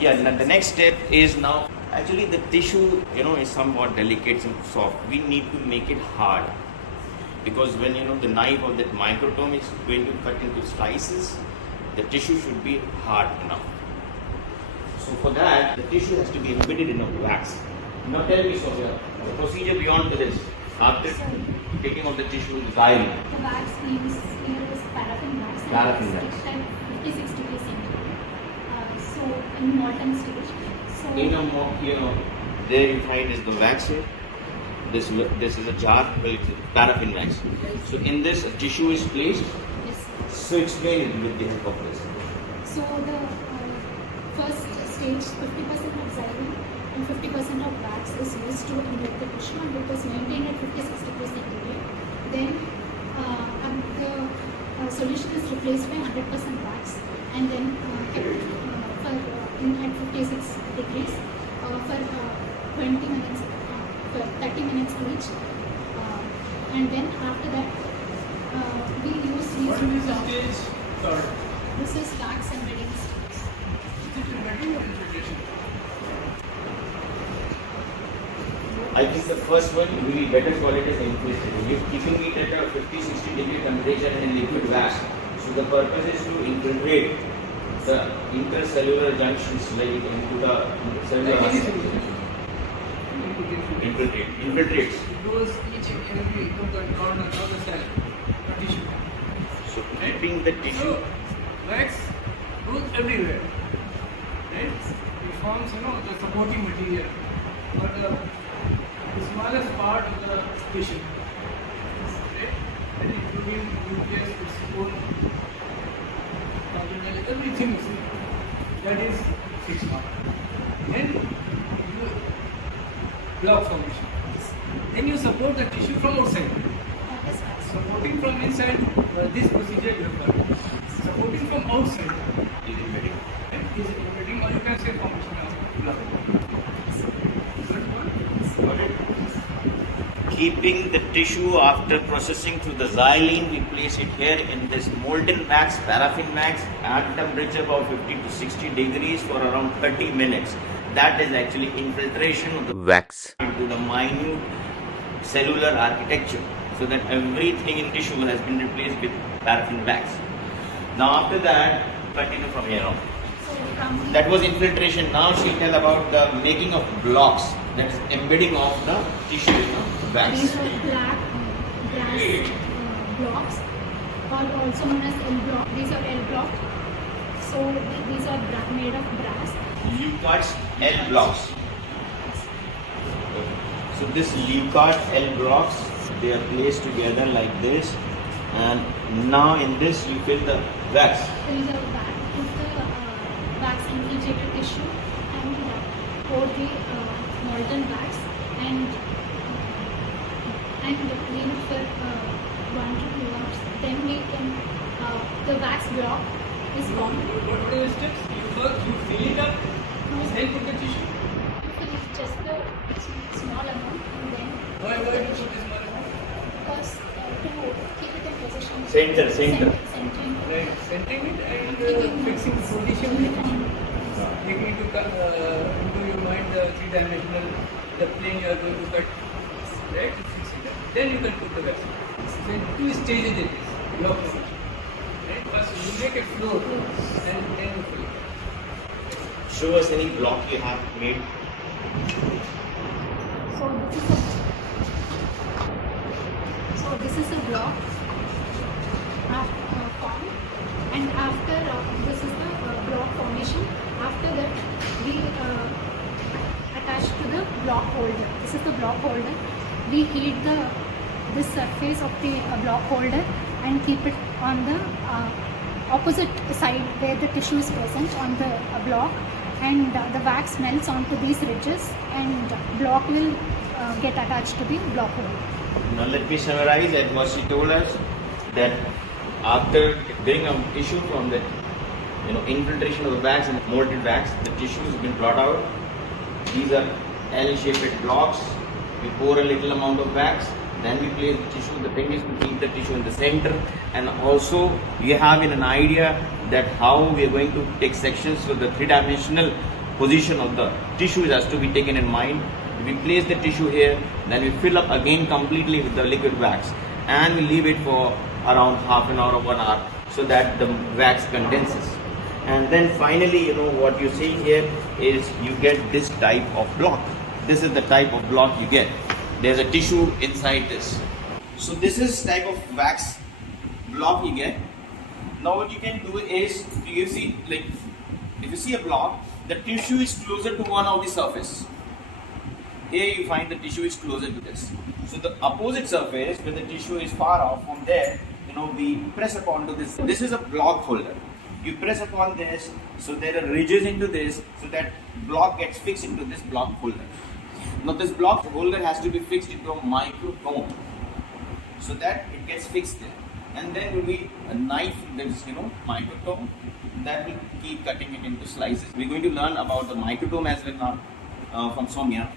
Yeah, the next step is now, actually the tissue, is somewhat delicate and soft. We need to make it hard. Because when, the knife or that microtome is going to cut into slices, the tissue should be hard enough. So for that, the tissue has to be embedded in a wax. Now tell me, Sophia, the procedure beyond this, after taking of the tissue with xylene. The wax means here is paraffin wax. Paraffin wax. It's like 50-60%. So in molten stage. So there you find is the wax here. This is a jar, well, it's paraffin wax. So in this, a tissue is placed. yes. So explain it with the help of this. So the first stage 50% of xylene and 50% of wax is used to imbue the tissue, and it is maintained at 50-60% degree. Then the solution is replaced by 100% wax and then kept at 56 degrees for 20 minutes, for 30 minutes each. And then after that, we use these. What is the stage third? This is wax embedding stage. Is it embedding or infiltration? I think the first one will be better call it as infiltration. You're keeping it at a 50-60 degree temperature in liquid wax. So the purpose is to infiltrate the intercellular junctions like into the cellular infiltrates. It goes each and every corner of the cell, the tissue. So keeping the tissue. So wax goes everywhere. Right? It forms, the supporting material or the smallest part of the tissue. Right? And including nucleus, its own organelle, everything you see, that is 6 mark. Then you block formation. Then you support the tissue from outside. Supporting from inside, this procedure you have done. Supporting from outside Is embedding. is embedding, or you can say formation of block. Got it? Keeping the tissue after processing through the xylene, we place it here in this molten wax, paraffin wax, at temperature of 50 to 60 degrees for around 30 minutes. That is actually infiltration of the wax into the minute cellular architecture, so that everything in tissue has been replaced with paraffin wax. Now after that, continue from here on. So from That was infiltration. Now she'll tell about the making of blocks, that is embedding of the tissue in the wax. these are black brass blocks, or also known as L block. These are L block. So these are made of brass. Leucards L blocks. So this leucard L blocks, they are placed together like this, and now in this you fill the wax. Fill the wax infiltrated tissue and pour the molten wax and leave it for 1 to 2 hours. Then we can the wax block is formed. What are the steps? You fill it up, then put the tissue. Fill it just the small amount and then Why do you put this small amount? because to keep it in position. Center. Centering. Right, centering it and Keeping fixing the position. uniform. Taking into your mind the three-dimensional, the plane you are going to cut. Right? Fix it up. Then you can put the wax. Then 2 stages it is. Block formation. Right? First you make a floor, then you fill it. Show us any block you have made. So this is a block formed, and after this is the block formation. After that, we attach to the block holder. This is the block holder. We heat this surface of the block holder and keep it on the opposite side where the tissue is present on the block, and the wax melts onto these ridges, and block will get attached to the block holder. Now let me summarize that what she told us, that after getting a tissue from the infiltration of the wax and molten wax, the tissue has been brought out. These are L-shaped blocks. We pour a little amount of wax, then we place the tissue. The thing is to keep the tissue in the center, and also we have an idea that how we are going to take sections for the three-dimensional position of the tissue has to be taken in mind. We place the tissue here, then we fill up again completely with the liquid wax, and we leave it for around half an hour or 1 hour so that the wax condenses. And then finally, what you see here is you get this type of block. This is the type of block you get. There's a tissue inside this. So this is type of wax block you get. Now what you can do is, you see, like if you see a block, the tissue is closer to one of the surface. Here you find the tissue is closer to this. So the opposite surface, where the tissue is far off from there, we press upon to this. This is a block holder. You press upon this, so there are ridges into this, so that block gets fixed into this block holder. Now this block holder has to be fixed into a microtome, so that it gets fixed there. And then will be a knife, this microtome, that will keep cutting it into slices. We're going to learn about the microtome as well now from Soumya.